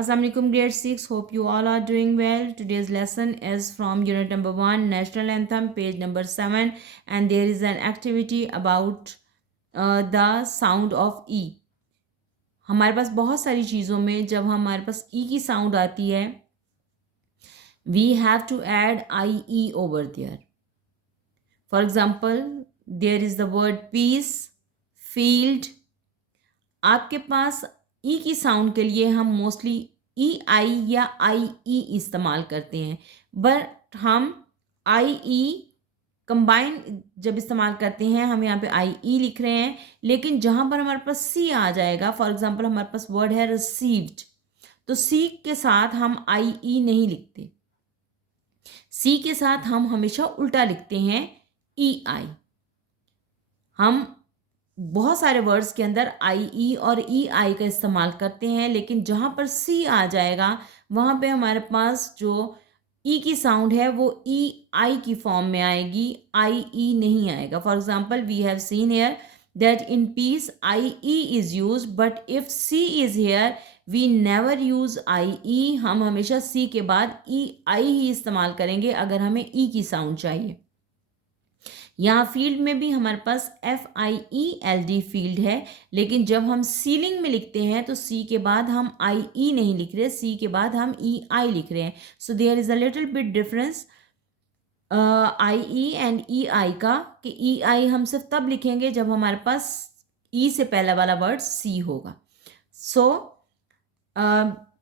Assalamualaikum grade 6. Hope you all are doing well. Today's lesson is from unit number 1, National Anthem, page number 7, and there is an activity about the sound of E. हमारे पास बहुत सारी चीज़ों में जब हमारे पास E की sound आती है, we have to add IE over there. For example, there is the word peace, field. आपके पास ई की साउंड के लिए हम मोस्टली ई आई या आई ई इस्तेमाल करते हैं, बट हम आई ई कंबाइन जब इस्तेमाल करते हैं हम यहाँ पे आई ई लिख रहे हैं, लेकिन जहाँ पर हमारे पास सी आ जाएगा, फॉर एग्जांपल हमारे पास वर्ड है रिसीव्ड, तो सी के साथ हम आई ई नहीं लिखते, सी के साथ हम हमेशा उल्टा लिखते हैं ई आई। हम बहुत सारे वर्ड्स के अंदर आई ई और ई आई का इस्तेमाल करते हैं, लेकिन जहाँ पर सी आ जाएगा वहाँ पे हमारे पास जो ई की साउंड है वो ई आई की फॉर्म में आएगी, आई ई नहीं आएगा। For example we have seen here that in piece I E is use, but if C is here we never use I E. हम हमेशा सी के बाद ई आई ही इस्तेमाल करेंगे अगर हमें ई की साउंड चाहिए। यहाँ फील्ड में भी हमारे पास FIELD फील्ड है, लेकिन जब हम सीलिंग में लिखते हैं तो सी के बाद हम IE नहीं लिख रहे, सी के बाद हम EI लिख रहे हैं। So there is a little bit difference IE and EI का, कि EI हम सिर्फ तब लिखेंगे जब हमारे पास E से पहला वाला वर्ड C होगा। सो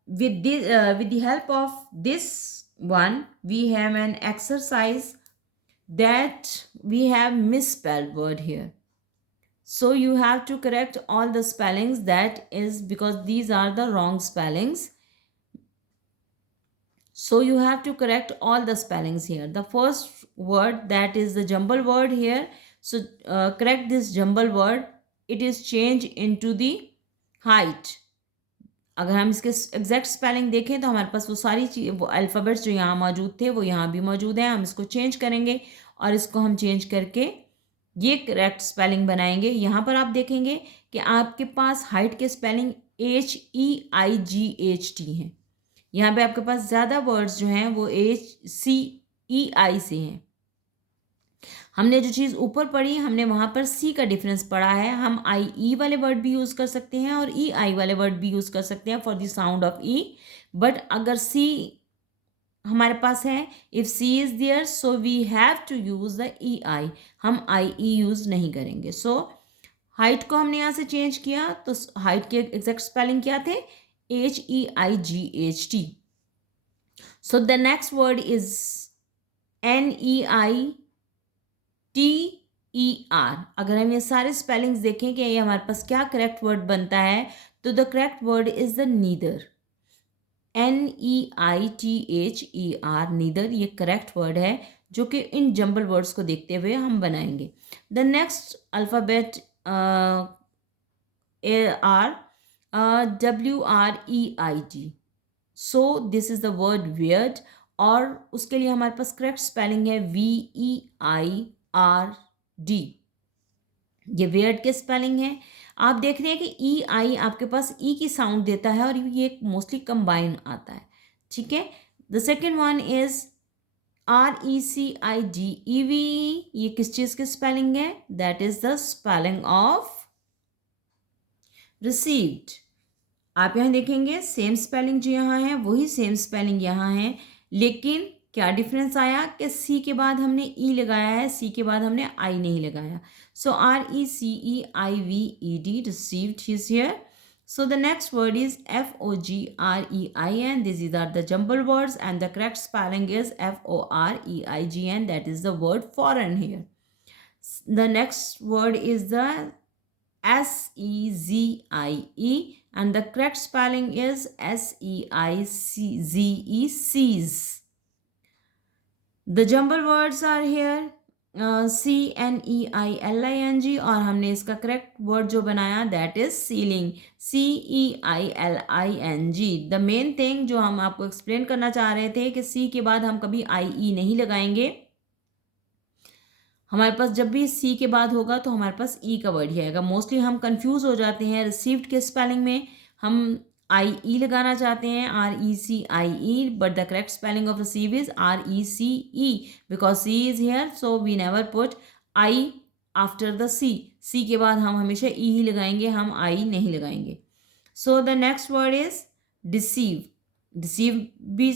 with the help of this one we have an exercise that we have misspelled word here, so you have to correct all the spellings, that is because these are the wrong spellings, so you have to correct all the spellings here. The first word, that is the jumble word here, so correct this jumble word, it is changed into the height. अगर हम इसके exact spelling देखें तो हमारे पास वो सारी चीज़, वो alphabets जो यहाँ मौजूद थे वो यहाँ भी मौजूद हैं। हम इसको चेंज करेंगे और इसको हम चेंज करके ये करेक्ट स्पेलिंग बनाएंगे। यहाँ पर आप देखेंगे कि आपके पास हाइट के स्पेलिंग HEIGHT हैं। यहाँ पे आपके पास ज़्यादा वर्ड्स जो हैं वो HCEI से हैं। हमने जो चीज़ ऊपर पढ़ी हमने वहाँ पर सी का डिफरेंस पढ़ा है। हम आई ई वाले वर्ड भी यूज़ कर सकते हैं और ई आई वाले वर्ड भी यूज़ कर सकते हैं for the sound of E, but अगर सी हमारे पास है, if C is there so we have to use the E I, हम आई ई यूज़ नहीं करेंगे। सो हाइट को हमने यहाँ से चेंज किया, तो हाइट के एग्जैक्ट स्पेलिंग क्या थे, HEIGHT। So the next word is NEITER। अगर हम ये सारे स्पेलिंग्स देखें कि ये हमारे पास क्या करेक्ट वर्ड बनता है, तो the correct word is the neither, NEITHER, neither ये करेक्ट वर्ड है जो कि इन जंबल वर्ड्स को देखते हुए हम बनाएंगे। The next alphabet are WREID, so this is the word weird, और उसके लिए हमारे पास करेक्ट स्पेलिंग है VEIRD। ये वियर्ड के स्पेलिंग है। आप देख रहे हैं कि ई आई आपके पास ई की साउंड देता है और ये मोस्टली कंबाइन आता है, ठीक है। The second one is RECIDEVE, ये किस चीज़ की स्पेलिंग है, that is the spelling of received. आप यहाँ देखेंगे सेम स्पेलिंग जो यहाँ है वही सेम स्पेलिंग यहाँ है, लेकिन क्या डिफरेंस आया कि सी के बाद हमने ई लगाया है, सी के बाद हमने आई नहीं लगाया। सो RECEIVED, received is here. So the next word is FOGREIN. These are the jumble words and the correct spelling is FOREIGN. That is the word foreign here. The next word is the SEZIE and the correct spelling is SEICZE, sees. The jumble words are here CNEILING, और हमने इसका correct word जो बनाया that is ceiling, CEILING। The main thing जो हम आपको explain करना चाह रहे थे कि सी के बाद हम कभी IE नहीं लगाएंगे, हमारे पास जब भी सी के बाद होगा तो हमारे पास ई का वर्ड ही आएगा। मोस्टली हम कंफ्यूज हो जाते हैं रिसीव्ड के स्पेलिंग में, हम आई ई लगाना चाहते हैं, RECIE, but the correct spelling of receive is RECE because C is here, so we never put I after the C. C के बाद हम हमेशा E ही लगाएंगे, हम I नहीं लगाएंगे. So the next word is deceive. Deceive भी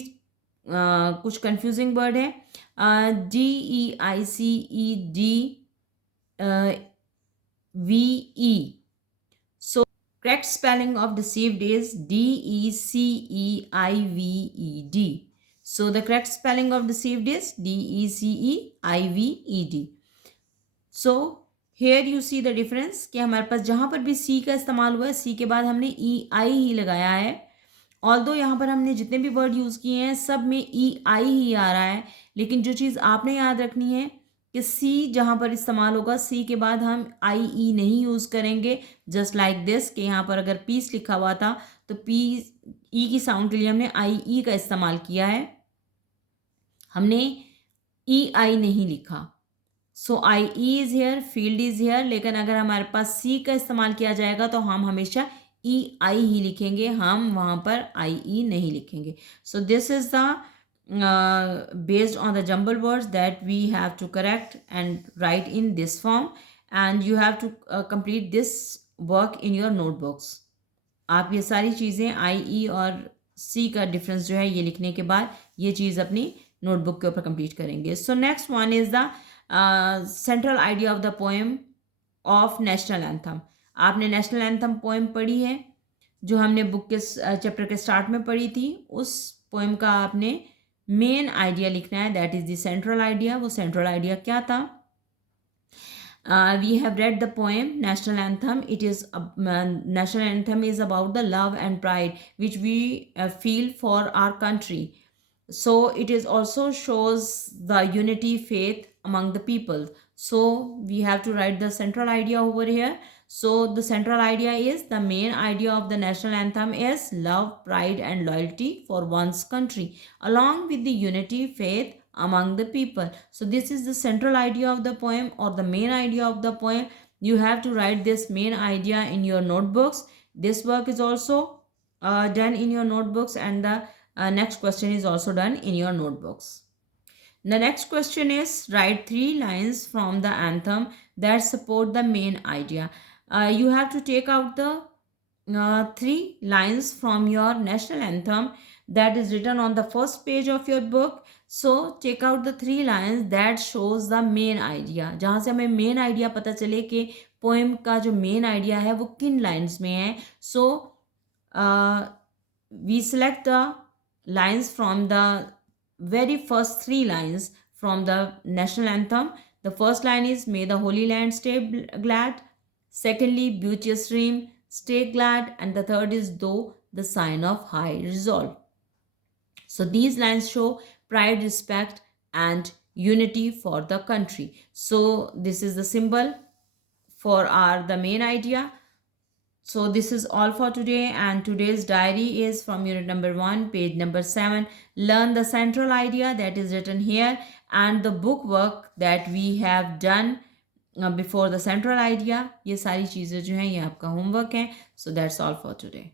कुछ confusing word है. DEICEDVE. So correct spelling of deceived is DECEIVED. So the correct spelling of deceived is DECEIVED. So here you see the difference कि हमारे पास जहाँ पर भी C का इस्तेमाल हुआ है, C के बाद हमने EI ही लगाया है. ऑल्दो यहाँ पर हमने जितने भी वर्ड यूज़ किए हैं सब में EI ही आ रहा है, लेकिन जो चीज़ आपने याद रखनी है कि C जहाँ पर इस्तेमाल होगा, C के बाद हम IE नहीं यूज़ करेंगे. जस्ट लाइक दिस कि यहाँ पर अगर पीस लिखा हुआ था तो पीस ई की साउंड के लिए हमने IE का इस्तेमाल किया है, हमने EI नहीं लिखा. सो IE is here, field is here, लेकिन अगर हमारे पास C का इस्तेमाल किया जाएगा तो हम हमेशा EI ही लिखेंगे, हम वहाँ पर IE नहीं लिखेंगे. सो this is the based on the jumble words that we have to correct and write in this form, and you have to complete this work in your notebooks. आप ये सारी चीज़ें IE और C का difference जो है ये लिखने के बाद ये चीज़ अपनी नोटबुक के ऊपर कंप्लीट करेंगे. So next one is the central idea of the poem of national anthem. आपने नेशनल एंथम पोएम पढ़ी है जो हमने बुक के चैप्टर के स्टार्ट में पढ़ी थी. उस पोएम का आपने मेन आइडिया लिखना है, that is the central idea. वो सेंट्रल आइडिया क्या था? We have read the poem National Anthem. It is National Anthem is about the love and pride which we feel for our country. So it is also shows the unity faith among the people. So we have to write the central idea over here. So the central idea is the main idea of the national anthem is love, pride and loyalty for one's country along with the unity faith among the people. So this is the central idea of the poem or the main idea of the poem. You have to write this main idea in your notebooks. This work is also done in your notebooks, and the next question is also done in your notebooks. The next question is write 3 lines from the anthem that support the main idea. You have to take out the 3 lines from your national anthem that is written on the first page of your book. So take out the 3 lines that shows the main idea. जहाँ से हमें main idea पता चले कि poem का जो main idea है वो किन lines में है. So we select the lines from the very first 3 lines from the national anthem. The first line is may the holy land stay glad. Secondly, beauteous dream, stay glad. And the third is though the sign of high resolve. So these lines show pride, respect and unity for the country. So this is the symbol for the main idea. So this is all for today, and today's diary is from unit number 1, page number 7. Learn the central idea that is written here and the book work that we have done before the central idea. ये सारी चीज़ें जो हैं ये आपका homework है. So that's all for today.